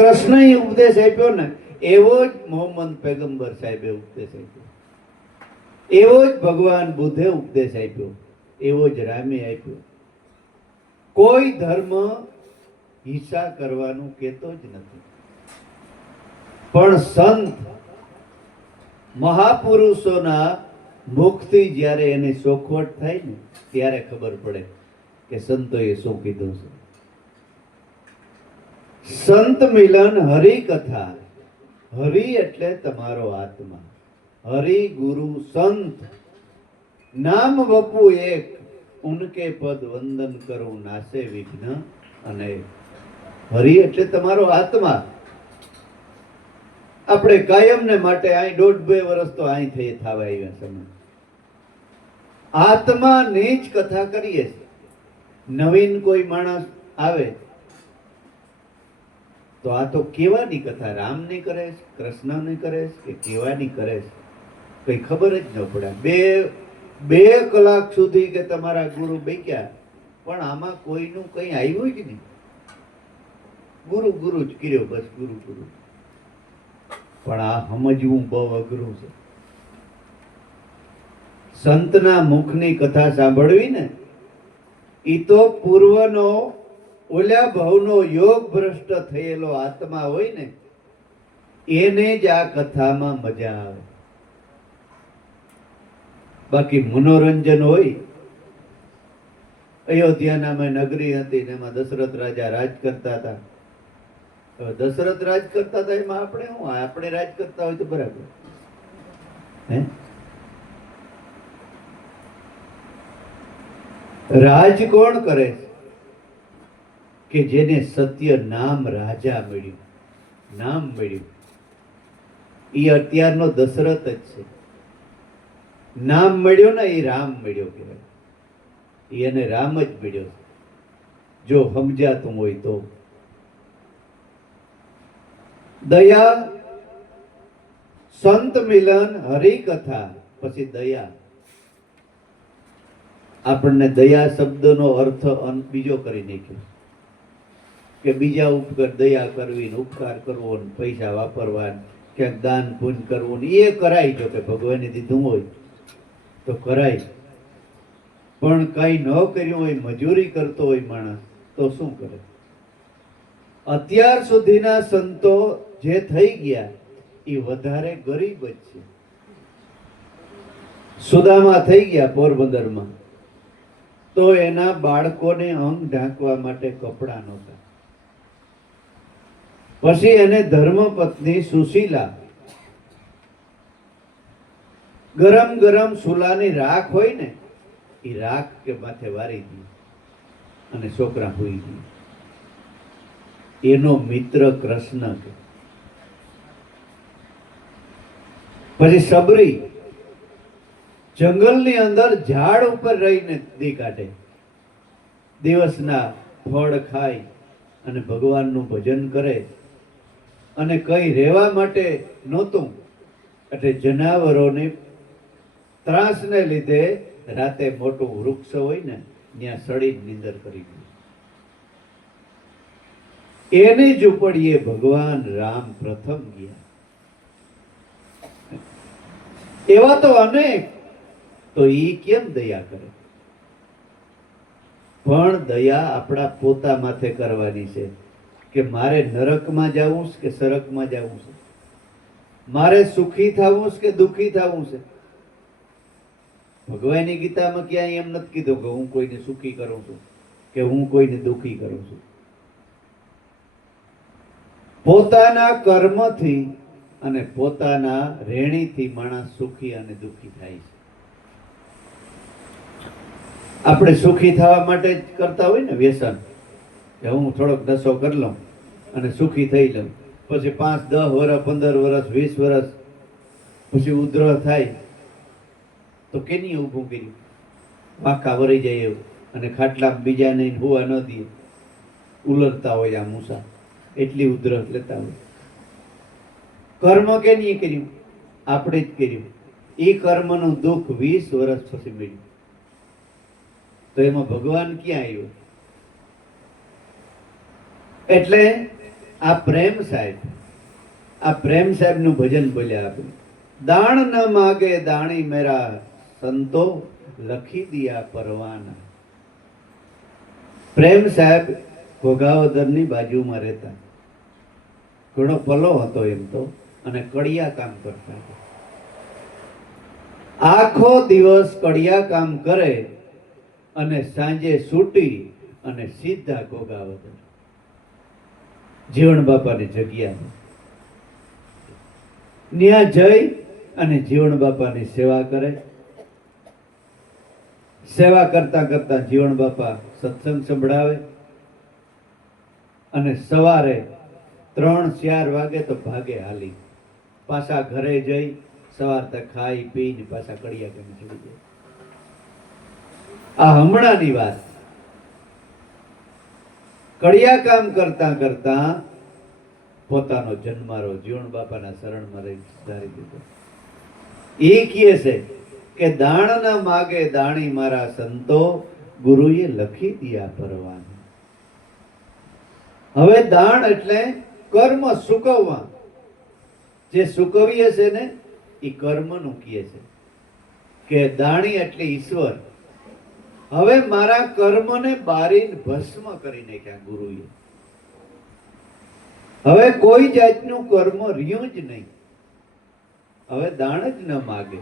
કૃષ્ણએ ઉપદેશ આપ્યો ને એવો જ મોહમ્મદ પૈગંબર સાહેબે ઉપદેશ આપ્યો, એવો જ ભગવાન બુદ્ધે ઉપદેશ આપ્યો, એવો જ રામે આપ્યો. કોઈ ધર્મ હિંસા કરવાનું કહેતો જ નથી, પણ સંત મહાપુરુષોના મુખથી જ્યારે એની ચોખવટ થાય ને ત્યારે ખબર પડે કે સંતોએ શું કીધું છે. સંત મિલન હરિ કથા, હરિ એટલે તમારો આત્મા, હરિ ગુરુ સંત નામ વપુ એક, ઉનકે પદ વંદન કરું નાસે વિઘ્ન અને. હરિ એટલે તમારો આત્મા. આપણે કાયમ ને માટે અહીં 1.5-2 વર્ષ તો અહીં થઈ થવા આવ્યા સમય આત્માની જ કથા કરીએ છીએ. નવીન કોઈ માણસ આવે તો આ તો કેવાની કથા રામની કરે છે, કૃષ્ણની કરે છે કે કેવાની કરે છે કઈ ખબર જ ન પડે. બે કલાક સુધી કે તમારા ગુરુ બેક્યા પણ આમાં કોઈનું કઈ આવ્યું જ નહીં. ગુરુ ગુરુ જ કર્યો, બસ ગુરુ ગુરુ. પણ આ સમજવું બહુ અઘરું છે. સંતના મુખની કથા સાંભળવી ને ઈ તો પૂર્વનો ઓલા ભવનો યોગ ભ્રષ્ટ થયેલો આત્મા હોય ને એને જ આ કથામાં મજા આવે. બાકી મનોરંજન હોય. અયોધ્યાનામાં નગરી હતી ને એમાં દશરથ રાજા રાજ કરતા હતા. હવે દશરથ રાજ કરતા હતા એમાં આપણે શું, આપણે રાજ કરતા હોય તો બરાબર હે. રાજ કોણ કરે કે જેને સત્ય નામ રાજા મળ્યું, નામ મળ્યું. એ અત્યારનો દશરથ જ છે. નામ મળ્યો ને એ રામ મળ્યો કહેવાય. એને રામ જ મળ્યો જો સમજાતું હોય તો. દયા, સંત મિલન, હરિકથા, પછી દયા. આપણને દયા શબ્દનો અર્થ બીજો કરી નાખ્યો કે બીજા ઉપર દયા કરવી, ઉપકાર કરવો, પૈસા વાપરવા, ક્યાંક દાન પુણ્ય કરવું, એ કરાય. જો કે ભગવાને દીધું હોય તો કરાય. પણ કઈ ન કર્યું હોય, મજૂરી કરતો હોય માણસ તો શું કરે? અત્યાર સુધીના સંતો જે થઈ ગયા એ વધારે ગરીબ જ છે. સુદામા થઈ ગયા પોરબંદરમાં તો એના બાળકોને અંગ ઢાંકવા માટે કપડા નહોતા. પછી એને ધર્મપત્ની સુશીલા ગરમ ગરમ સુલાની રાખ હોય ને એ રાખ કે માથે વારી દી અને છોકરા હોઈ ગઈ. એનો મિત્ર કૃષ્ણ. પછી સબરી જંગલની અંદર ઝાડ ઉપર રહીને દી કાઢે, દિવસના ફળ ખાય અને ભગવાનનું ભજન કરે. અને કઈ રહેવા માટે નહોતું એટલે જનાવરોને ત્રાસને લીધે રાતે મોટું વૃક્ષ હોય ને ત્યાં સડી નીંદર કરી ગયું. એની ઝૂંપડીએ ભગવાન રામ પ્રથમ ગયા. એવા તો અનેક. તો ઈ કેમ દયા કરે? પણ દયા આપણા પોતા માથે કરવાની છે કે મારે નરકમાં જવું છે કે સરકમાં જવું છે, મારે સુખી થવું છે કે દુઃખી થવું છે. ભગવાનની ગીતામાં ક્યાંય એમ નથી કીધું કે હું કોઈને સુખી કરું છું કે હું કોઈને દુઃખી કરું છું. પોતાના કર્મથી અને પોતાના રેણીથી માણસ સુખી અને દુઃખી થાય છે. આપણે સુખી થવા માટે જ કરતા હોય ને વ્યસન, કે હું થોડોક નશો કરી લઉં અને સુખી થઈ લઉં. પછી 5, 10 વર્ષ, 15 વર્ષ, 20 વર્ષ પછી ઉધ્ર થાય તો કેની ઊભું કર્યું? વાંકા વળી જાય એવું અને ખાટલામાં બીજાને હોવા ન દે, ઉલરતા હોય આ મૂસા, એટલી ઉધરસ લેતા હોય. કર્મ કેની કર્યું? આપણે જ કર્યું. એ કર્મનું દુઃખ 20 વર્ષ પછી મળ્યું. તો એમાં ભગવાન ક્યાં આવ્યો? એટલે આ પ્રેમ સાહેબનું ભજન બોલ્યા આપણે. દાણ ન માગે દાણી મેરા સંતો લખી દિયા પરવાના. પ્રેમ સાહેબ ઘોઘાવદરની બાજુમાં રહેતા. ઘણો પલો હતો એમ તો, અને કડિયા કામ કરતા હતા. આખો દિવસ કડિયા કામ કરે અને સાંજે છૂટી અને સીધા ઘોઘાવદર જીવણ બાપાની જગ્યામાં ત્યાં જઈ અને જીવણ બાપાની સેવા કરે. સેવા કરતા કરતા જીવણ બાપા સત્સંગ સંભળાવે અને સવારે 3-4 વાગે તો ભાગે હાલી પાછા ઘરે જઈ સવાર તક ખાઈ પીને પાછા કડિયા કામ ચડી જાય. આ હમણાંની વાત. કડિયા કામ કરતા કરતા પોતાનો જન્મારો જીવણ બાપાના શરણમાં રહી ધારી દીધો. એ કહે છે કે દાણ ના માગે દાણી મારા સંતો ગુરુએ લખી દિયા પરવાના. હવે દાણ એટલે કર્મ સુકવવા. જે સુકવીએ છે ને એ કર્મનું કહે છે કે દાણી એટલે ઈશ્વર. હવે મારા કર્મને બારીને ભસ્મ કરી નાખ્યા ગુરુએ. હવે કોઈ જાતનું કર્મ રહ્યું જ નહીં. હવે દાણ જ ન માગે,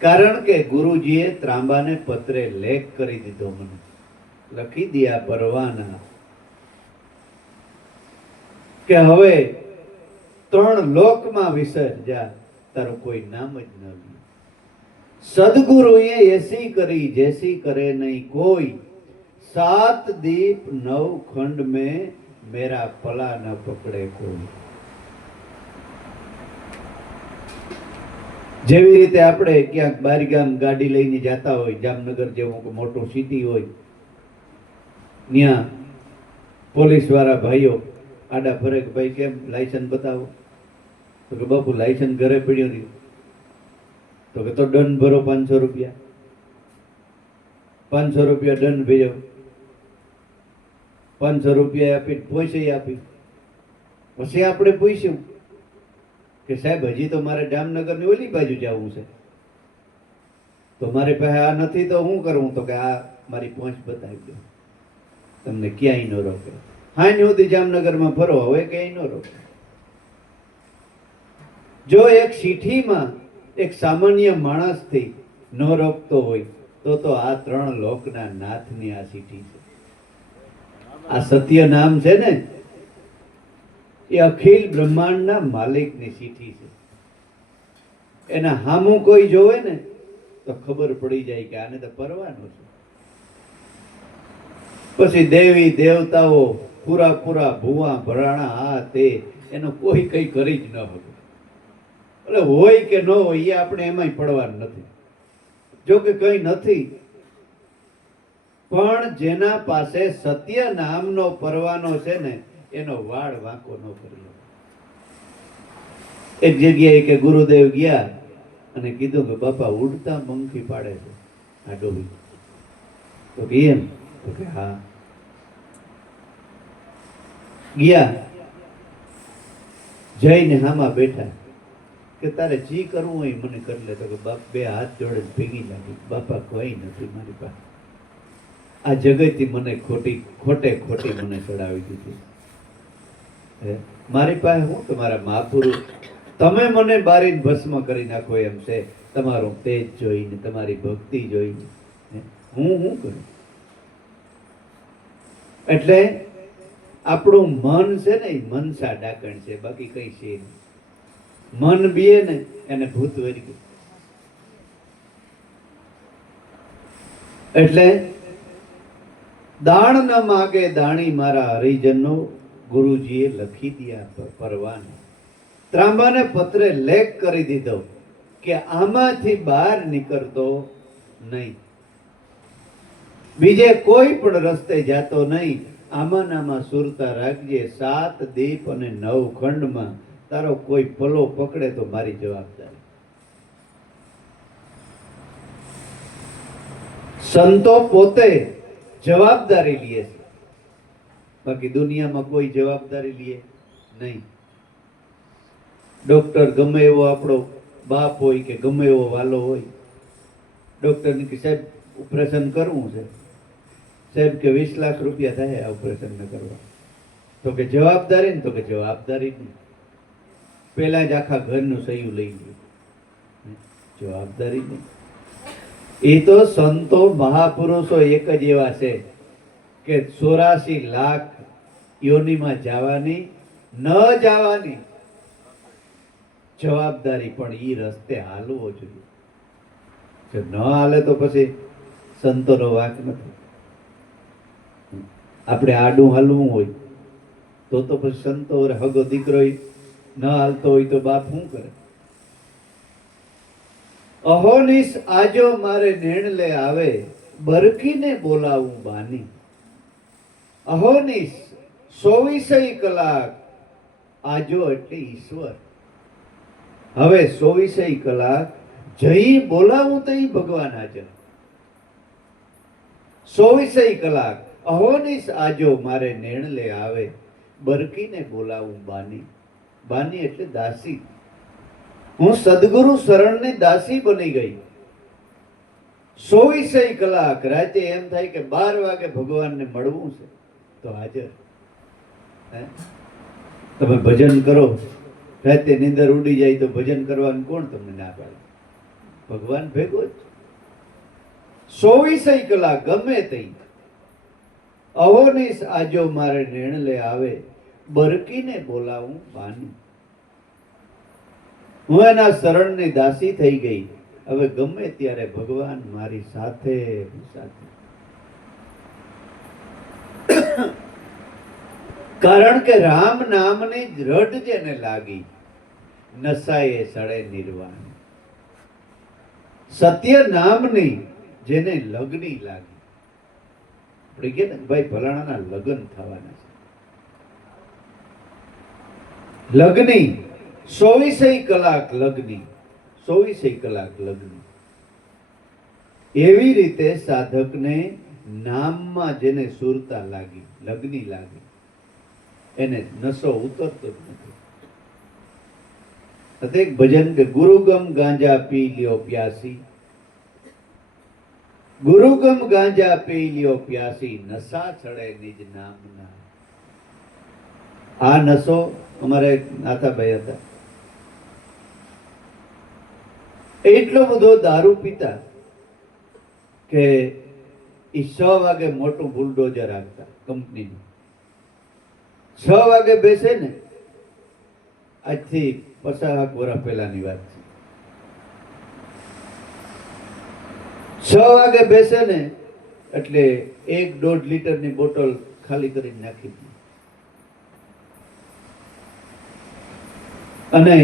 કારણ કે ગુરુજીએ ત્રાંબાને પત્રે લેખ કરી દીધો. મને લખી દિયા પરવાના કે હવે 3 લોકમાં વિસર જા, તારું કોઈ નામ જ ન લે. સદગુરુએ એસી કરી જૈસી કરે નહીં કોઈ, 7 દીપ 9 ખંડ में मेरा पला न पकड़े કોઈ. જેવી રીતે આપણે ક્યાંક બારીગામ ગાડી લઈને જતા હોય, જામનગર જેવું મોટું સિટી હોય, ત્યાં પોલીસ વાળા ભાઈઓ આડા ફરે કે ભાઈ કેમ લાયસન્સ બતાવો, તો કે બાપુ લાયસન્સ ઘરે પડ્યું રહ્યું. તો કે તો દંડ ભરો 500 રૂપિયા. 500 રૂપિયા દંડ ભર્યો. 500 રૂપિયા આપી પૈસે આપી. પછી આપણે પૂછ્યું કે સાહેબ હજી તો મારે જામનગર ની ઓલી બાજુ જવું છે, તો મારી પાસે આ નથી તો શું કરવું? તો કે આ મારી પહોંચ બતાવી દો, તમને ક્યાંય ન રોકે. હાઈ સુધી જામનગરમાં ફરો, હવે ક્યાંય ન રોકે. જો એક સિટીમાં એક સામાન્ય માણસથી ન રોકતો હોય તો આ 3 લોકના નાથની આ સિટી છે. આ સત્ય નામ છે ને, એ અખિલ બ્રહ્માંડના માલિકની સિટી છે. એના હામું કોઈ જોવે ને તો ખબર પડી જાય કે આને તો પરવાનું છે. પછી દેવી દેવતાઓ પૂરા ભુવા ભરાણા આ તે એનો કોઈ કઈ કરી જ ન હતું. એટલે હોય કે ન હોય એ આપણે એમાંય પડવાનું નથી. જો કે કઈ નથી, પણ જેના પાસે સત્ય નામનો પરવાનો છે ને એનો વાળ વાંકો ન કર્યો. એક જગ્યાએ કે ગુરુદેવ ગયા અને કીધું કે બાપા ઉડતા પંખી પાડે છે આ ડોબી. તો કે એમ? તો કે હા. ગયા, જઈને હામાં બેઠા કે તારે જી કરવું હોય મને કરી લે. તો કે બાપ 2 હાથ જોડે ભેગી લાગી, બાપા કોઈ નથી મારી પાસે. આ જગતથી મને ખોટે ખોટી મને ચડાવી દીધી. મારી પાસે હું તમારા મહાપુરુષ, તમે મને બારીને ભસ્મ કરી નાખો એમ છે. તમારું તેજ જોઈને, તમારી ભક્તિ જોઈને હું કરું? એટલે આપણું મન છે ને એ મનસા ડાકણ છે, બાકી કઈ છે નહીં. મન બીએ ને એને ભૂત વરી ગયું. એટલે દાણ ન માગે દાણી મારા હરિજનો, ગુરુજીએ લખી દિયા પરવાને. ત્રાંબાને પત્રે લેખ કરી દીધો કે આમાંથી બહાર નીકળતો નહીં, બીજે કોઈ પણ રસ્તે જાતો નહીં. આમાં સુરતા રાખજે, 7 દીપ અને 9 ખંડમાં તારો કોઈ પલો પકડે તો મારી જવાબદારી. સંતો પોતે જવાબદારી લે છે, બાકી દુનિયામાં કોઈ જવાબદારી લે નહીં. ડોક્ટર ગમે એવો આપણો બાપ હોય કે ગમે એવો વાલો હોય, ડોક્ટરને કે સાહેબ ઓપરેશન કરવું છે, સાહેબ કે 20 લાખ રૂપિયા થાય આ ઓપરેશનને કરવા. તો કે જવાબદારી ને, તો કે જવાબદારી નહીં, પેલા જ આખા ઘરનું સહયું લઈ લ્યું. જવાબદારી નહીં. એ તો સંતો મહાપુરુષો એક જ એવા છે કે 84 લાખ યોનિમાં જવાની ન જવાની જવાબદારી પણ ઈ રસ્તે હાલવો જોઈએ. જો ન હાલે તો પછી સંતોનો વાંક નથી. આપણે આડું હાલવું હોય તો પછી સંતો હગો દીકરો ન હાલતો હોય તો બાપ શું કરે? અહોનિસ આજો મારે નેણલે આવે, બરકીને બોલાવું બાની. અહોનિસ 24 કલાક આજો એટલે ઈશ્વર. હવે 24 કલાક જઈ બોલાવું તો ઈ ભગવાન હાજર. 24 કલાક અહોનિસ આજો મારે નેણલે આવે, બરકીને બોલાવું બાની. બાની એટલે દાસી. હું સદગુરુ શરણની દાસી બની ગઈ. 24 કલાક રાતે એમ થાય કે 12 વાગે ભગવાનને મળવું છે તો હાજર. તમે ભજન કરો, રાતે નીંદર ઉડી જાય તો ભજન કરવાનું કોણ તમને ના પાડે? ભગવાન ભેગો જ. 24 કલાક ગમે તે અહોનિસ આજો મારે નેણલે આવે, બરકીને બોલાવું બાની. હું એના શરણની દાસી થઈ ગઈ. હવે ગમે ત્યારે ભગવાન મારી સાથે સાથે. કારણ કે રામ નામની જ રઢ જેને લાગી, નશાએ સડે નિર્વાણ. સત્ય નામની જેને લગ્ની લાગી. આપણે કે ને ભાઈ ફલાણાના લગ્ન થવાના છે, લગ્ની 24 કલાક લગ્ની, 24 કલાક લગ્ની. એવી રીતે સાધકને નામમાં જેને સુરતા લાગી, લગ્ની લાગી, એને નશો ઉતરતો જ નથી. એક ભજન કે ગુરુગમ ગાંજા પી લ્યો પ્યાસી, ગુરુગમ ગાંજા પી લ્યો પ્યાસી, નશા ચડે નિજ નામના. આ નશો અમારે નાથાભાઈ હતા, એટલો બધો દારૂ પીતા કે એ 6 વાગે મોટું બુલડોઝર આપતા કંપનીનું. 6 વાગે બેસે ને, આજથી 50 વર્ષ પહેલાની વાત છે. 6 વાગે બેસે ને એટલે 1-1.5 લીટરની બોટલ ખાલી કરીને નાખી દી. અને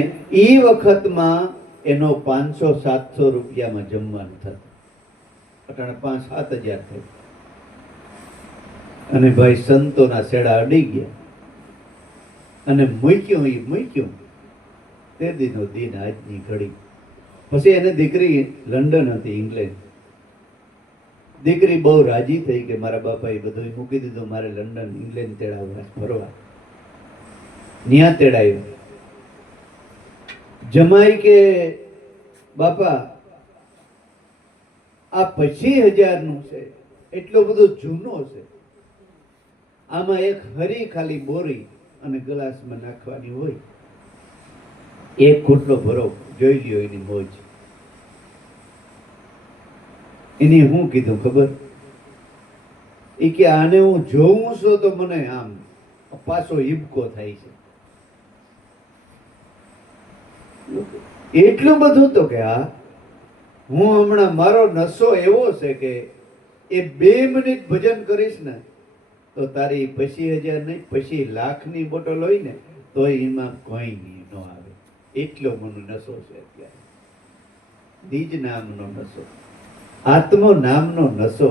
એ વખતમાં એનો 500-700 રૂપિયામાં જમવાનું થતું. અટાણે 5-7 હજાર થયું. અને ભાઈ સંતોના શેડા અડી ગયા અને મૂક્યું તે દિનો દિન આજની ઘડી. પછી એને દીકરી લંડન હતી, ઇંગ્લેન્ડ. દીકરી બહુ રાજી થઈ કે મારા બાપાએ બધું મૂકી દીધું, મારે લંડન ઇંગ્લેન્ડ તેડાવવા ફરવા. ન્યા તેડાયું. જમાઈ કે બાપા આ 25,000 નું છે, એટલો બધો જૂનો છે, આમાં એક હરી ખાલી બોરી અને ગ્લાસમાં નાખવાની હોય, એક ખૂટલો ભરો, જોઈ લ્યો એની મોજ. એની હું કીધું ખબર? એ કે આને હું જોઉં છું તો મને આમ પાછો હિબકો થાય છે. એટલું બધું તો કે હા, હું હમણાં મારો નશો એવો છે કે એ 2 મિનિટ ભજન કરીશ ને તો તારી 25,000 નહીં, 25 લાખની બોટલ હોય ને તો એમાં કોઈ નહીં ન આવે. એટલો મને નશો છે અત્યારે. નિજ નામનો નશો, આત્મ નામનો નશો.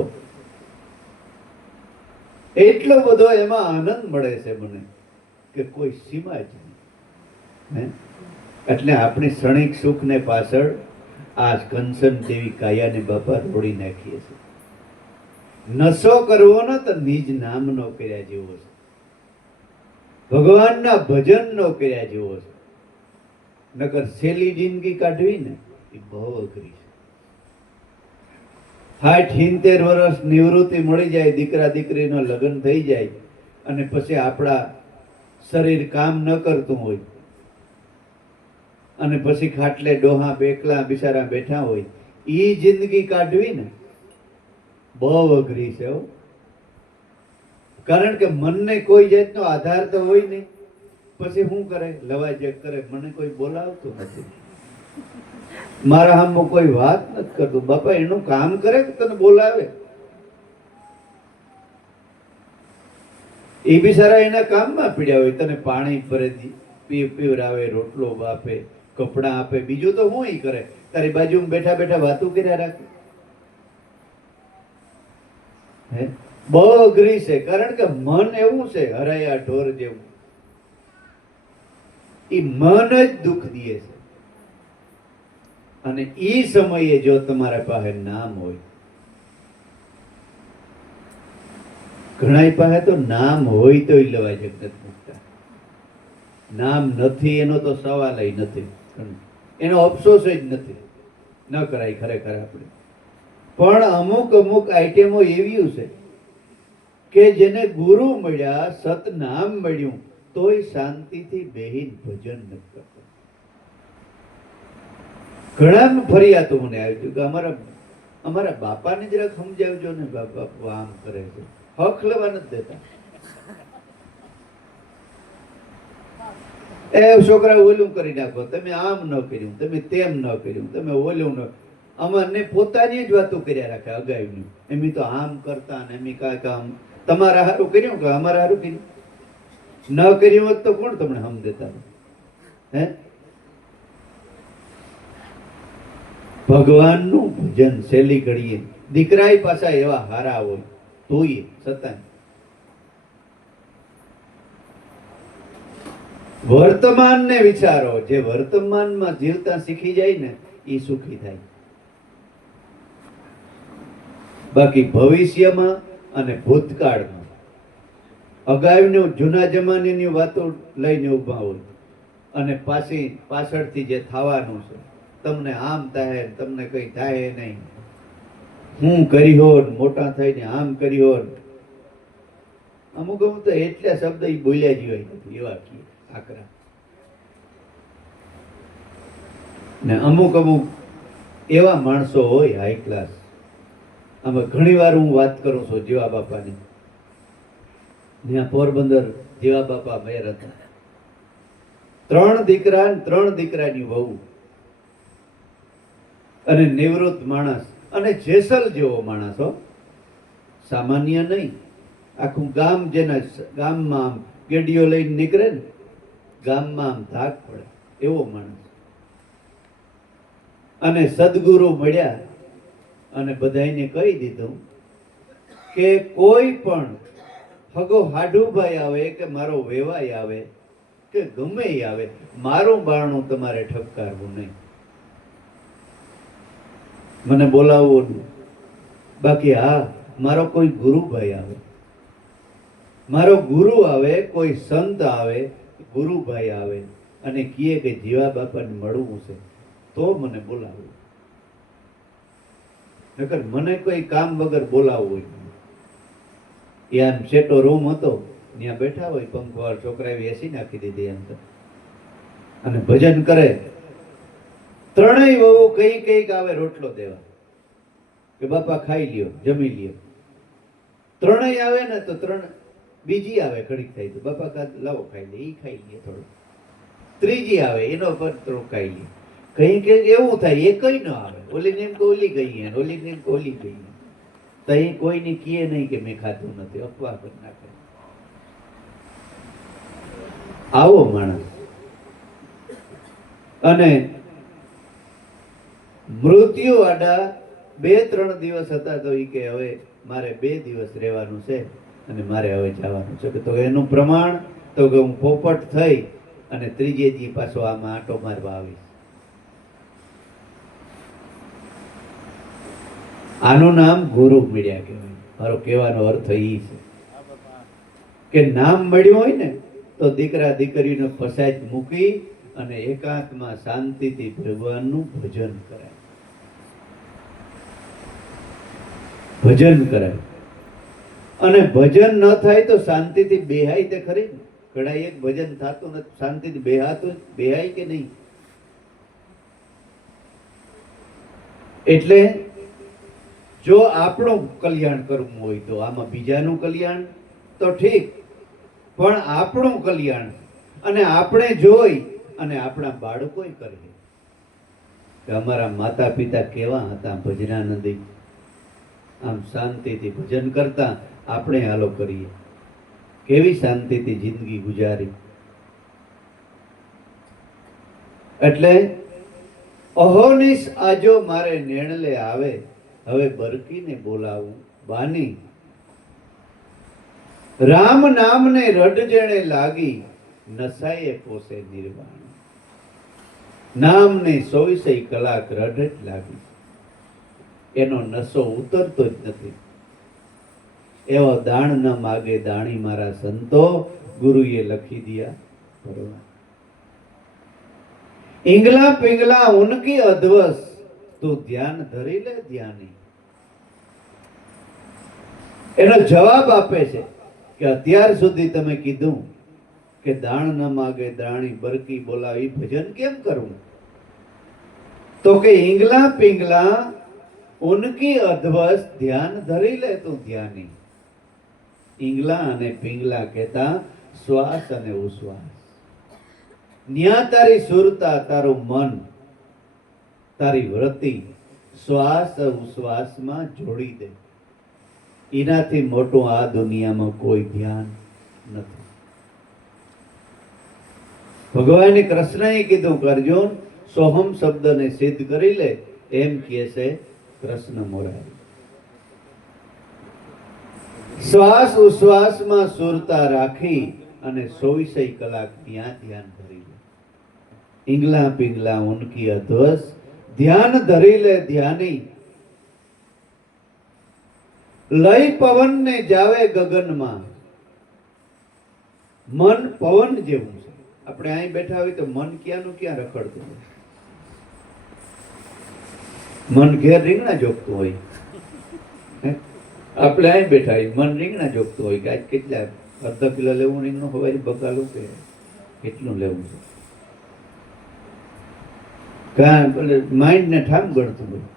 એટલો બધો એમાં આનંદ મળે છે મને કે કોઈ સીમા જ નહીં. એટલે આપણી ક્ષણિક સુખને પાછળ આ કંસન જેવી કાયાને બાપા રોડી નાખીએ છીએ. નશો કરવો ને તો નિજ નામનો કર્યા જેવો છે. ભગવાનના ભજન ન કર્યા જેવો છે. નકર સહેલી જિંદગી કાઢવી ને એ બહુ અઘરી છે. 60-70 વર્ષ નિવૃત્તિ મળી જાય, દીકરા દીકરીનો લગ્ન થઈ જાય અને પછી આપણા શરીર કામ ન કરતું હોય અને પછી ખાટલે ડોહા બેકલા બિચારા બેઠા હોય, એ જિંદગી કાઢવી ને બહુ અઘરી છે. કારણ કે મનને કોઈ જાતનો આધાર તો હોય નહીં. પછી શું કરે? લવાજક કરે. મને કોઈ બોલાવતું નથી, મારા હામમાં કોઈ વાત નથી કરતું. બાપા એનું કામ કરે કે તને બોલાવે? એ બિચારા એના કામમાં પીડ્યા હોય. તને પાણી ભરે પીવરાવે, રોટલો આપે, કપડાં આપે, બીજું તો શું ઈ કરે? તારી બાજુમાં બેઠા બેઠા વાતું કર્યા રાખે. હે, બહુ અઘરી છે. કારણ કે મન એવું છે, હરાયા ઢોર જેવું. એ મન જ દુઃખ દે છે. અને એ સમયે જો તમારા પાસે નામ હોય, ઘણા પાસે તો નામ હોય તો લવાય જગત મુકતા, નામ નથી એનો તો સવાલ નથી, એનો અફસોસ જ નથી, ન કરાય ખરેખર આપણે. પણ અમુક અમુક આઈટમો એવી છે કે જેને ગુરુ મળ્યા, સતનામ મળ્યું, તોય શાંતિથી બેહીન ભજન નથી કરતા. ઘણા ફરિયાદ મને આવ્યું કે અમારા બાપાને જરાક સમજાવજો ને, બાપા આમ કરે છે, હક લેવા નથી દેતા. એ છોકરા ઓલું કરી નાખો, તમે આમ ન કર્યું, તમે તેમ ન કર્યું, તમે ઓલું ન. અમને પોતાની જ વાતો કર્યા રાખે અગાઉની. એમ તો આમ કરતા ને એમ કાંઈ કામ તમારા હારું કર્યું કે અમારા હારું કર્યું? ન કર્યું હોત તો કોણ તમને હમ દેતા? હે, ભગવાનનું ભજન સહેલી ઘડીએ. દીકરા પાછા એવા હારા હોય તોય છતાં વર્તમાનને વિચારો. જે વર્તમાનમાં જીવતા શીખી જાય ને એ સુખી થાય. બાકી ભવિષ્યમાં અને ભૂતકાળમાં અગાઉની જૂના જમાનાની વાતો લઈને ઉભા હોય અને પાછળથી જે થવાનું છે, તમને આમ થાય, તમને કઈ થાય નહીં, હું કરી હોત, મોટા થઈને આમ કરી હોત. અમુક અમુક તો એટલા શબ્દ એ બોલ્યા જ હોય નથી, એવા આકરા. ને અમુક અમુક એવા માણસો હોય હાઈ ક્લાસ. આમાં ઘણી વાર હું વાત કરું છું જીવા બાપાની. ત્યાં પોરબંદર જીવા બાપા મેયર હતા. 3 દીકરા, 3 દીકરાની વહુ, અને નિવૃત્ત માણસ, અને જેસલ જેવો માણસ હો, સામાન્ય નહીં. આખું ગામ, જેના ગામમાં આમ ગેડીઓ લઈને નીકળે ને, ગામમાં આમ ધાક પડે એવો માણસ. અને સદગુરુ મળ્યા અને બધાને કહી દીધું કે કોઈ પણ હગો હાડુભાઈ આવે કે મારો વેવાઈ આવે કે ગમે એ આવે, મારું બારણું તમારે ઠપકારવું નહીં, મને બોલાવવું નહીં. બાકી હા, મારો કોઈ ગુરુભાઈ આવે, મારો ગુરુ આવે, કોઈ સંત આવે, ગુરુભાઈ આવે અને કહે કે જીવા બાપાને મળવું છે તો મને બોલાવવું. નકર મને કોઈ કામ વગર બોલાવવું હોય. એમ સેટો રૂમ હતો, ત્યાં બેઠા હોય, પંખવાર છોકરાએ એસી નાખી દીધી એમ તો, અને ભજન કરે. 3 વહુ કઈક આવે રોટલો દેવા કે બાપા ખાઈ લ્યો, જમી લ્યો. 3 આવે ને તો 3 બીજી આવે, ઘડીક થાય તો બાપા કા લાવો ખાઈ લે, ઈ ખાઈ લે થોડું. ત્રીજી આવે, એનો પર થોડું ખાઈ લે. કઈ એવું થાય, એ કઈ ન આવે. ઓલી ને એમ કે ઓલી ગઈ, ઓલી ને એમ કે ઓલી ગઈ, તઈ કોઈને કહે નહીં કે મેં ખાધું નથી, અફવા કરી નાખે. આવો માણસ. અને મૃત્યુ આડા 2-3 દિવસ હતા તો એ કે હવે મારે 2 દિવસ રહેવાનું છે અને મારે હવે જવાનું છે. તો એનું પ્રમાણ તો કે હું પોપટ થઈ અને 3જે દી પાછો આમાં આંટો મારવા આવીશ. આનું નામ ગુરુ મળ્યા કહેવાય. મારો કહેવાનો અર્થ એ છે કે નામ મળ્યું હોય ને તો દીકરા દીકરીનો પસાજ મૂકી અને એકાંતમાં શાંતિથી ભગવાનનું ભજન કરાય. ભજન કરાય. અને ભજન ન થાય તો શાંતિથી બેહાય તે ખરી ને. ઘણા એક ભજન થતું નથી, શાંતિથી બેહાતું બેહાય કે નહીં? એટલે જો આપણું કલ્યાણ કરવું હોય તો આમાં બીજાનું કલ્યાણ તો ઠીક, પણ આપણું કલ્યાણ અને આપણે જોઈ અને આપણા બાળકોય કરીએ કે અમારા માતા પિતા કેવા હતા ભજનાનંદી, આમ શાંતિથી ભજન કરતા, આપણે હાલો કરીએ, કેવી શાંતિથી જિંદગી ગુજારી. એટલે અહોનિશ આજો મારે નેણલે આવે, હવે બરકીને બોલાવું બાની. રામ નામને રડ જેણે લાગી, નસાએ પોસે નિર્વાણ. નામને 100 કલાક રડ જ લાગી, એનો નશો ઉતરતો જ નથી. એવો દાણ ન માગે દાણી મારા સંતો, ગુરુએ લખી દિયા પરવા. ઈંગલા પિંગલા ઉનકી અધવસ, તું ધ્યાન ધરી લે ધ્યાની. એનો જવાબ આપે છે કે અત્યાર સુધી તમે કીધું કે દાણ ન માગે દાણી બરકી બોલાવી, ભજન કેમ કરવું? તો કે ઈંગલા પિંગલા ઉનકી અધવસ, ધ્યાન ધરી લે તું ધ્યાની. ઈંગલા અને પિંગલા કહેતા શ્વાસ અને ઉશ્વાસ. ન્યા તારી સુરતા, તારું મન, તારી વૃત્તિ શ્વાસ ઉશ્વાસમાં જોડી દે. એનાથી મોટું આ દુનિયામાં કોઈ ધ્યાન નથી. ભગવાને કૃષ્ણએ કીધું કે અર્જુન સોહમ શબ્દને સિદ્ધ કરી લે, એમ કહે છે કૃષ્ણ મોરારી. શ્વાસ ઉશ્વાસમાં સુરતા રાખી અને 100 કલાક ત્યાં ધ્યાન ધરી લે. ઈંગલા પિંગલા ઉનકી અધવસ, ધ્યાન ધરી લે ધ્યાની. લય પવન ને જાવે ગગનમાં. મન પવન જેવું છે. આપણે અહીં બેઠા હોય તો મન ક્યાંનું ક્યાં રખડતું હોય. મન ઘેર રીંગણા જોગતું હોય. આપણે અહીં બેઠા હોય મન રીંગણા જોગતું હોય કે આજ કેટલા અડધા કિલો લેવું રીંગણું, હવે બગાડું કે કેટલું લેવું છે. માઇન્ડ ને ઠામ ગણતું હોય.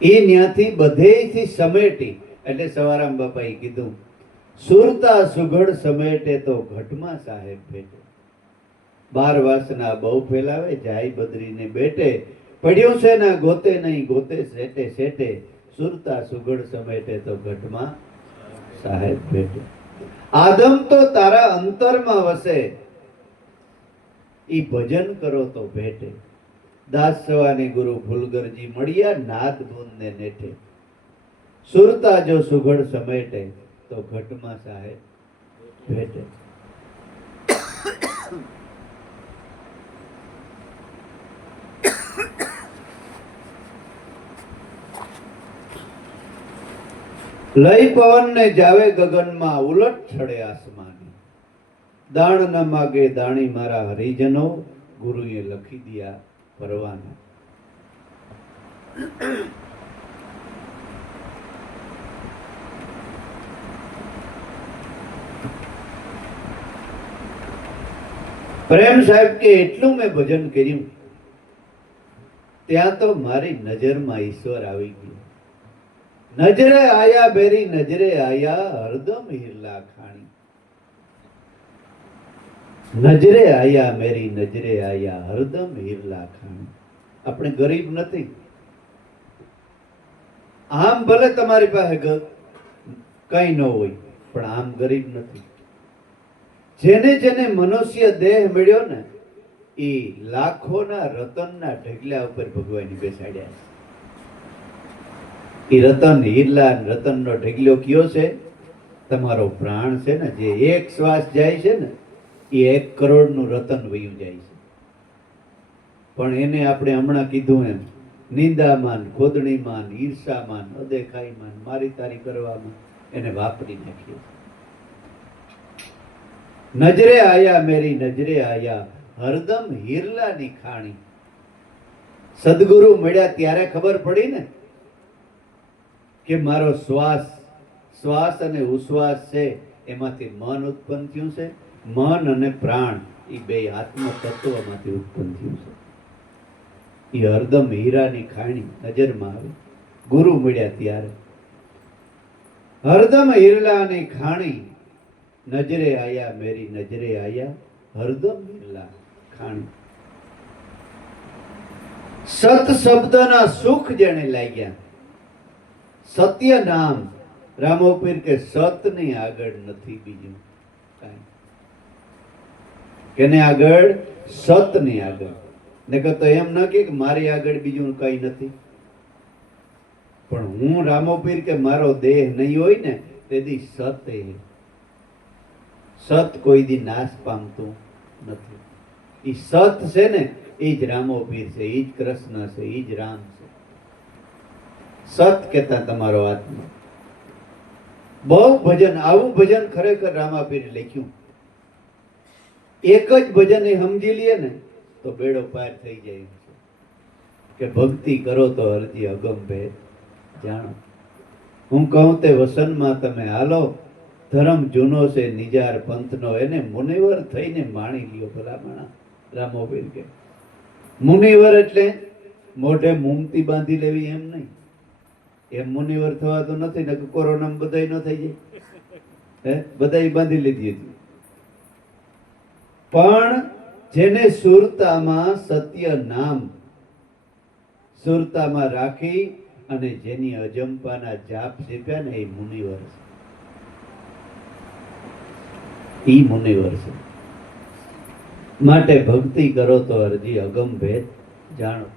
એ ન્યાથી બધેથી સમેટી, એટલે સવારામ બાપાએ કીધું સુરતા સુઘડ સમેટે તો ઘટમાં સાહેબ ભેટે. 12 વાસના બહુ ફેલાવે, જાય બદરીને બેટે. પડ્યું છે ના ગોતે નહીં, ગોતે સેટે સેટે. સુરતા સુઘડ સમેટે તો ઘટમાં સાહેબ ભેટે. આદમ તો તારા અંતરમાં વસે, ઈ ભજન કરો તો ભેટે. દાસ સવાની ગુરુ ફુલગરજી મળ્યા, નાદ બુંદ ને નેઠે. સુરતા જો સુઘડ સમેટે તો ઘટમાં સાહેબ ભેટે. લય પવન ને જાવે ગગનમાં, ઉલટ છડે આસમાની. દાણ ન માગે દાણી મારા હરિજનો, ગુરુએ લખી દિયા પરવાના. પ્રેમ સાહેબ કે એટલું મેં ભજન કર્યું, ત્યાં તો મારી નજરમાં ઈશ્વર આવી ગયો. નજરે આયા બેરી નજરે આયા, હરદમ હિરલા ખાણી. નજરે આયા મેરી નજરે આયા, હરદમ હિરલા ખાણી. આપણે ગરીબ નથી. આમ ભલે તમારી પાસે કઈ ન હોય, પણ આમ ગરીબ નથી. જેને જેને મનુષ્ય દેહ મળ્યો ને, એ લાખોના રતનના ઢગલા ઉપર ભગવાન બેસાડ્યા. એ રતન હીરલા રતનનો ઢગલો કયો છે? તમારો પ્રાણ છે ને, જે એક શ્વાસ જાય છે ને, એ 1 કરોડનું રતન વયું જાય છે. પણ એને આપણે હમણાં કીધું એમ નિંદામાન, ખોદણીમાન, ઈર્ષામાન, અદેખાઈમાન, મારી તારી કરવામાં એને વાપરી નાખીએ. નજરે આયા મેરી નજરે આયા, હરદમ હિરલાની ખાણી. સદગુરુ મળ્યા ત્યારે ખબર પડી ને કે મારો શ્વાસ અને ઉશ્વાસ છે એમાંથી મન ઉત્પન્ન થયું છે. મન અને પ્રાણ એ બે આત્મ તત્વમાંથી ઉત્પન્ન થયું છે. એ હરદમ હીરાની ખાણી નજરમાં આવી ગુરુ મળ્યા ત્યારે. હરદમ હિરલાની ખાણી, નજરે આયા મેરી નજરે આયા, હરદમ હિરલા ખાણી. સત શબ્દના સુખ જેને લાગ્યા. સત્ય નામ રામોપીર કે સત ની આગળ નથી બીજું કાંઈ. કેને આગળ? સત ની આગળ. નકર તો એમ ન કે મારી આગળ બીજું કઈ નથી. પણ હું રામોપીર કે મારો દેહ નહીં હોય ને તેથી સત એ સત કોઈ દી નાશ પામતું નથી. ઈ સત છે ને એ જ રામોપીર છે, એ જ કૃષ્ણ છે, એ જ રામ છે. સત કેતા તમારો આત્મા. બહુ ભજન, આવું ભજન ખરેખર રામાપીરે લખ્યું. એક જ ભજન એ સમજી લે ને તો બેડો પાર થઈ જાય કે ભક્તિ કરો તો અરજી અગમ ભેદ જાણો. હું કહું તે વસનમાં તમે હાલો, ધર્મ જૂનો છે નિજાર પંથનો, એને મુનિવર થઈને માણી લ્યો. ભલામણા રામોપીર કે મુનિવર એટલે મોઢે મૂમતી બાંધી લેવી એમ નહીં. એમ મુનિવર થવા તો નથી ને કોરોના બધાય ન થઈ જાય. બધાય બાંધી લીધી હતી. પણ જેને સુરતામાં સત્ય નામ સુરતામાં રાખી અને જેની અજંપાના જાપ શીખ્યા ને એ મુનિવર છે. ઈ મુનિવર છે. માટે ભક્તિ કરો તો અરજી અગમ ભેદ જાણો.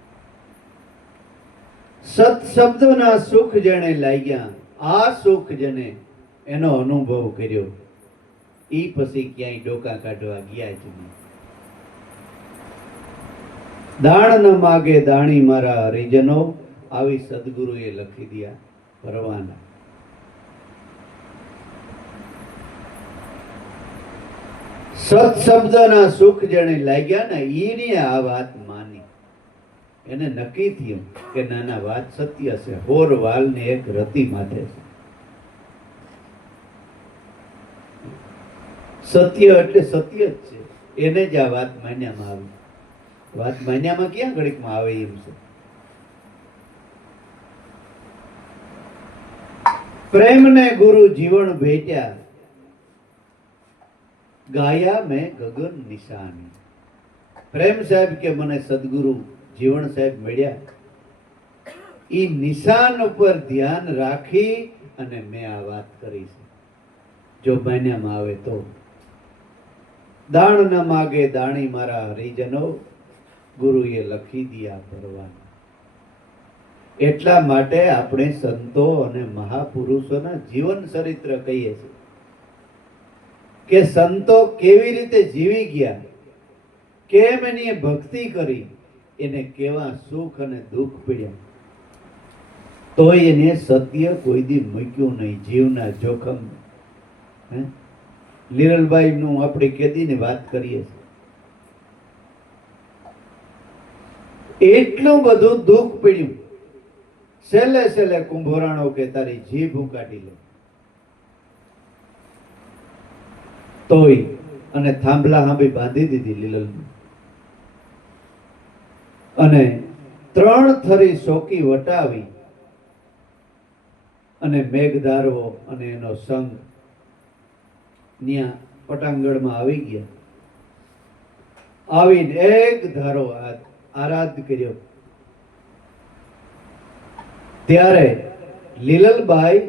સત શબ્દોના સુખ જેને લાગ્યા, આ સુખ જેને એનો અનુભવ કર્યો, ઈ પછી ક્યાંય ડોકા કાઢવા ગયા જ નહીં. દાણ ન માગે દાણી મારા હરિજનો, આવી સદગુરુએ લખી દિયા પરવાના. સત શબ્દના સુખ જેને લાગ્યા ને ઈની આ વાત માની. એને નક્કી થયું કે નાના વાત સત્ય છે. હોર વાલ ને એક રતિ માથે છે. સત્ય એટલે સત્ય જ છે. એને જ આ વાત માન્યામાં આવી. વાત માન્યામાં ક્યાં ઘડીકમાં આવે એમ છે. પ્રેમને ગુરુ જીવન ભેટ્યા, ગાયા મેં ગગન નિશાની. પ્રેમ સાહેબ કે મને સદગુરુ જીવન સાહેબ મળ્યા, ઈ નિશાન ઉપર ધ્યાન રાખી અને મેં આ વાત કરી છે. જો માન્યામાં આવે તો. દાણ ન માગે દાણી મારા હરિજનો, ગુરુએ લખી દિયા પરવાના. એટલા માટે આપણે સંતો અને મહાપુરુષોના જીવન ચરિત્ર કહીએ છીએ કે સંતો કેવી રીતે જીવી ગયા, કેમ એની ભક્તિ કરી, એને કેવા સુખ અને દુઃખ પડ્યા, તોય એને સત્ય કોઈ દી મૂક્યું નહીં જીવના જોખમ. લીરલભાઈ નું આપણે કેદીની વાત કરીએ છીએ. એટલું બધું દુઃખ પડ્યું, છેલ્લે છેલ્લે કુંભોરાણો કે તારી જીભ ઉકાટી લે તોય, અને થાંભલા હાંભી બાંધી દીધી લીલલ. અને 3 થરી શોકી વટાવી અને મેઘધારવો અને એનો સંગ ન્યા પટાંગણમાં આવી ગયા. આવીને એક ધારો આરાધ કર્યો. ત્યારે લીલલબાઈ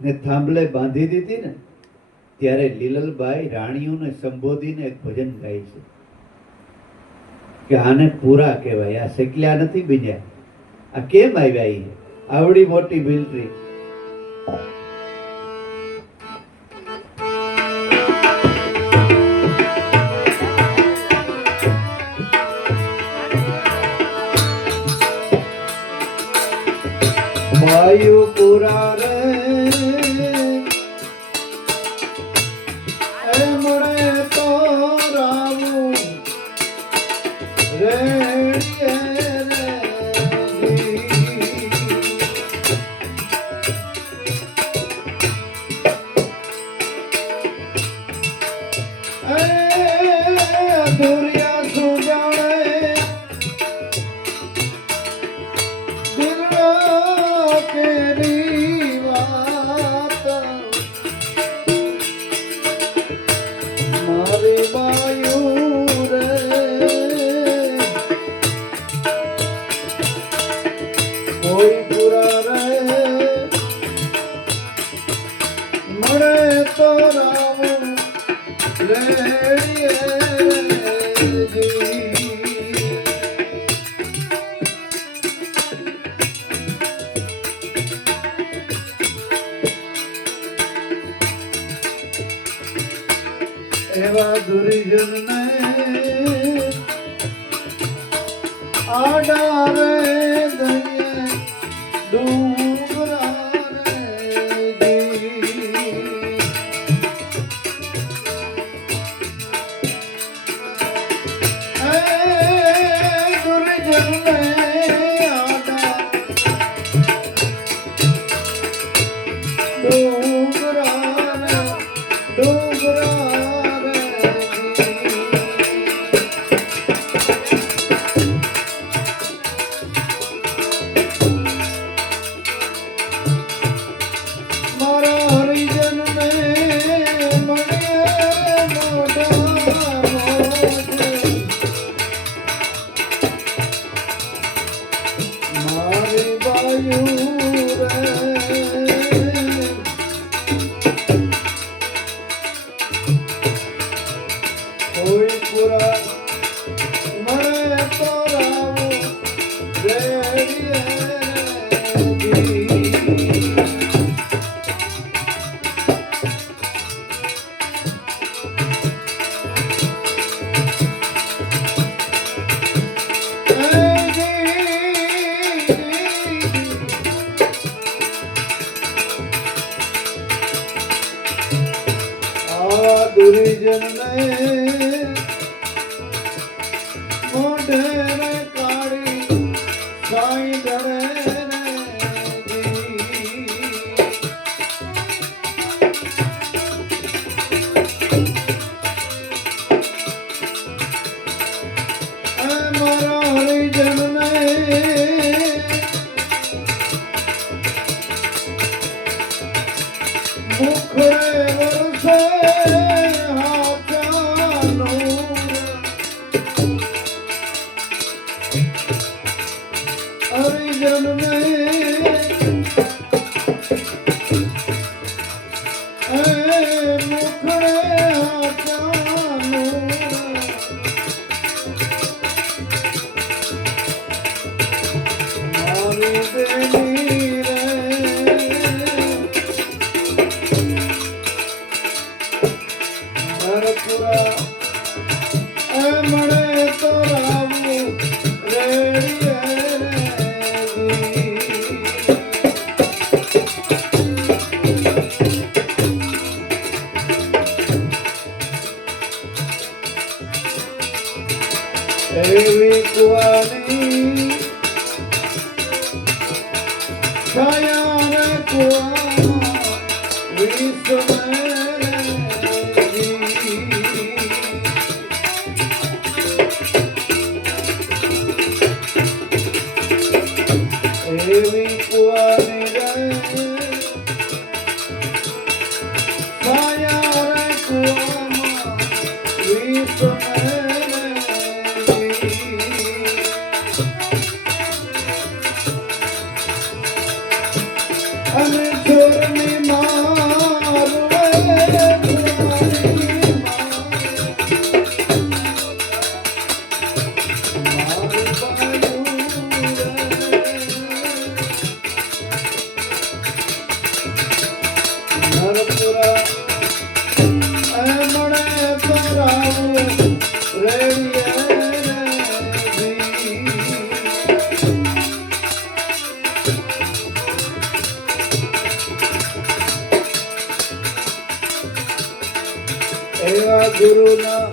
ને થાંભલે બાંધી દીધી ને ત્યારે લીલલબાઈ રાણીઓને સંબોધીને એક ભજન ગાય છે કે આને પૂરા કહેવાય. આ શેકલ્યા નથી બીજા, આ કેમ આવ્યા? આવડી મોટી મિલિટરી. વાયુ પુરા રે મળે અધૂરિયા સુજાણે દિલના કેરી વાત મારી બાયુ રે કોઈ પૂરા રે મળે તો રામ રેડીએ એવા દુર્જન ને આડા રે દરિયે ડુંગરા રે દુર્જન ને આડા ડુંગરા રે ડુંગરા મારી બાયુ કોઈ પૂરા મળે તો રામ રેડીએ દુર્જન ને મોઢે રે કાળી સાઈ ડરે મારા હરિજન ને મુખે વરસે હરિજન ને મુખડે હાચાનું મારી દેવી રે નરપુરા મળે તો રાવું રેડીએ એવી કુવાની છાયા રે કુવા વિશ્વ એવી કુવાની રે છાયા રે કુવામાં વિશ્વ અને છોરની મારું નરપુરા મળે તો રાવું રેડીએ એવા ગુરુના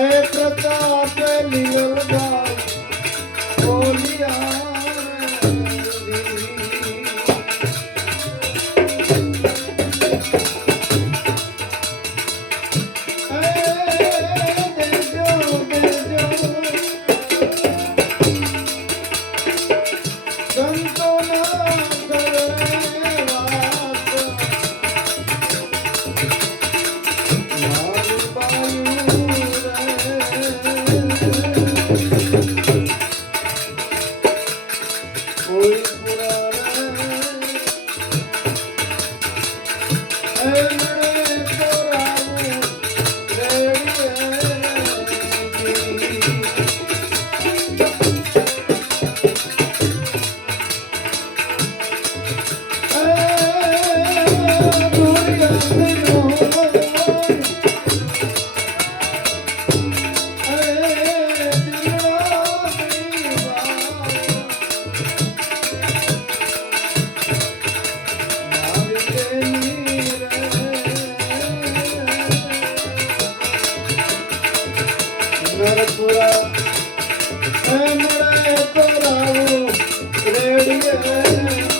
એ પ્રતાપે લીલભાઈ બોલિયા નરપુરા મળે તો રાવું રેડીએ